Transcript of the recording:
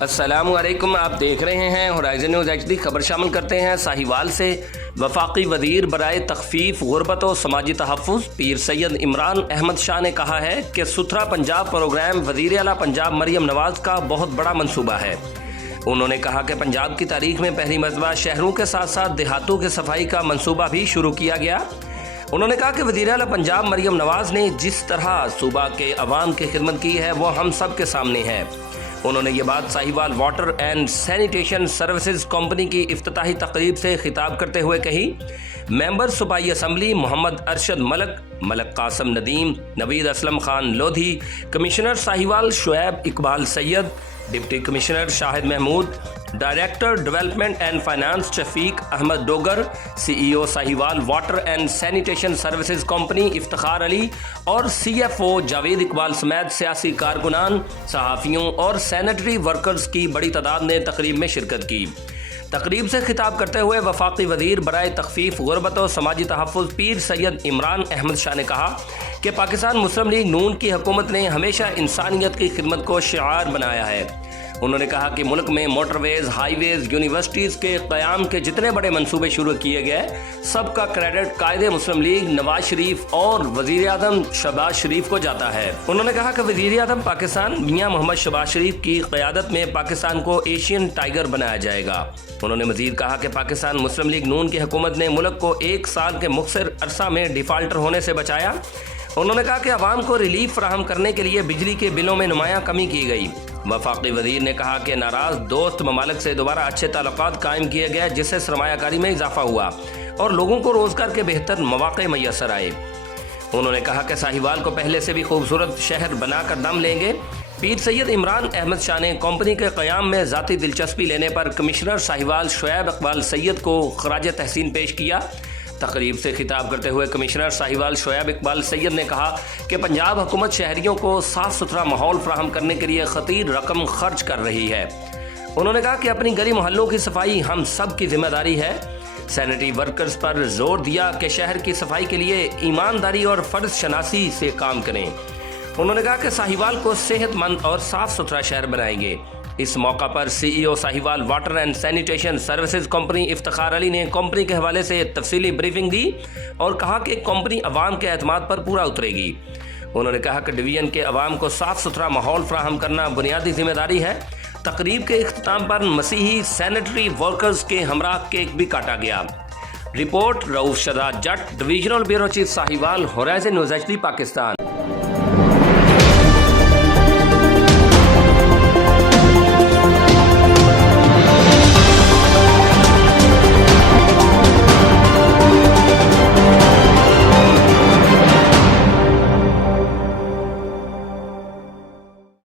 السلام علیکم، آپ دیکھ رہے ہیں ہورائزن نیوز ایچ ڈی۔ خبر شامل کرتے ہیں ساہیوال سے۔ وفاقی وزیر برائے تخفیف غربت و سماجی تحفظ پیر سید عمران احمد شاہ نے کہا ہے کہ ستھرا پنجاب پروگرام وزیر اعلیٰ پنجاب مریم نواز کا بہت بڑا منصوبہ ہے۔ انہوں نے کہا کہ پنجاب کی تاریخ میں پہلی مرتبہ شہروں کے ساتھ ساتھ دیہاتوں کی صفائی کا منصوبہ بھی شروع کیا گیا۔ انہوں نے کہا کہ وزیر اعلیٰ پنجاب مریم نواز نے جس طرح صوبہ کے عوام کی خدمت کی ہے وہ ہم سب کے سامنے ہے۔ انہوں نے یہ بات Sahiwal water and sanitation services company کی افتتاحی تقریب سے خطاب کرتے ہوئے کہی۔ ممبر صوبائی assembly Muhammad Arshad Malik Qasim Nadeem, Naveed Aslam Khan Lodhi, commissioner Sahiwal Shoaib Iqbal Syed, deputy commissioner Shahid Mahmood, director development and finance Shafiq Ahmed Dogar, C E O Sahiwal water and sanitation services company Iftikhar Ali اور C F O Javed Iqbal سمیت سیاسی کارکنان، صحافیوں اور سینیٹری ورکرز کی بڑی تعداد نے تقریب میں شرکت کی۔ تقریب سے خطاب کرتے ہوئے وفاقی وزیر برائے تخفیف غربت و سماجی تحفظ پیر سید عمران احمد شاہ نے کہا کہ پاکستان مسلم لیگ نون کی حکومت نے ہمیشہ انسانیت کی خدمت کو شعار بنایا ہے۔ انہوں نے کہا کہ ملک میں موٹر ویز، ہائی ویز، یونیورسٹیز کے قیام کے جتنے بڑے منصوبے شروع کیے گئے سب کا کریڈٹ قائد مسلم لیگ نواز شریف اور وزیر اعظم شہباز شریف کو جاتا ہے۔ انہوں نے کہا کہ وزیر اعظم پاکستان میاں محمد شہباز شریف کی قیادت میں پاکستان کو ایشین ٹائیگر بنایا جائے گا۔ انہوں نے مزید کہا کہ پاکستان مسلم لیگ نون کی حکومت نے ملک کو 1 سال کے مختصر عرصہ میں ڈیفالٹر ہونے سے بچایا۔ انہوں نے کہا کہ عوام کو ریلیف فراہم کرنے کے لیے بجلی کے بلوں میں نمایاں کمی کی گئی۔ وفاقی وزیر نے کہا کہ ناراض دوست ممالک سے دوبارہ اچھے تعلقات قائم کیے گئے جس سے سرمایہ کاری میں اضافہ ہوا اور لوگوں کو روزگار کے بہتر مواقع میسر آئے۔ انہوں نے کہا کہ ساہیوال کو پہلے سے بھی خوبصورت شہر بنا کر دم لیں گے۔ پیر سید عمران احمد شاہ نے کمپنی کے قیام میں ذاتی دلچسپی لینے پر کمشنر ساہیوال شعیب اقبال سید کو خراج تحسین پیش کیا۔ تقریب سے خطاب کرتے ہوئے کمشنر ساہیوال شعیب اقبال سید نے کہا کہ پنجاب حکومت شہریوں کو صاف ستھرا ماحول فراہم کرنے کے لیے خطیر رقم خرچ کر رہی ہے۔ انہوں نے کہا کہ اپنی گلی محلوں کی صفائی ہم سب کی ذمہ داری ہے۔ سینیٹری ورکرز پر زور دیا کہ شہر کی صفائی کے لیے ایمانداری اور فرض شناسی سے کام کریں۔ انہوں نے کہا کہ ساہیوال کو صحت مند اور صاف ستھرا شہر بنائیں گے۔ اس موقع پر C E O Sahiwal water and sanitation services company Iftikhar Ali نے کمپنی کے حوالے سے تفصیلی بریفنگ دی اور کہا کہ کمپنی عوام کے اعتماد پر پورا اترے گی۔ انہوں نے کہا کہ ڈویژن کے عوام کو صاف ستھرا ماحول فراہم کرنا بنیادی ذمہ داری ہے۔ تقریب کے اختتام پر مسیحی سینیٹری ورکرز کے ہمراہ کیک بھی کاٹا گیا۔ Report Rauf Shahzad Jatt, divisional bureau chief Sahiwal, horizon news H D, Pakistan.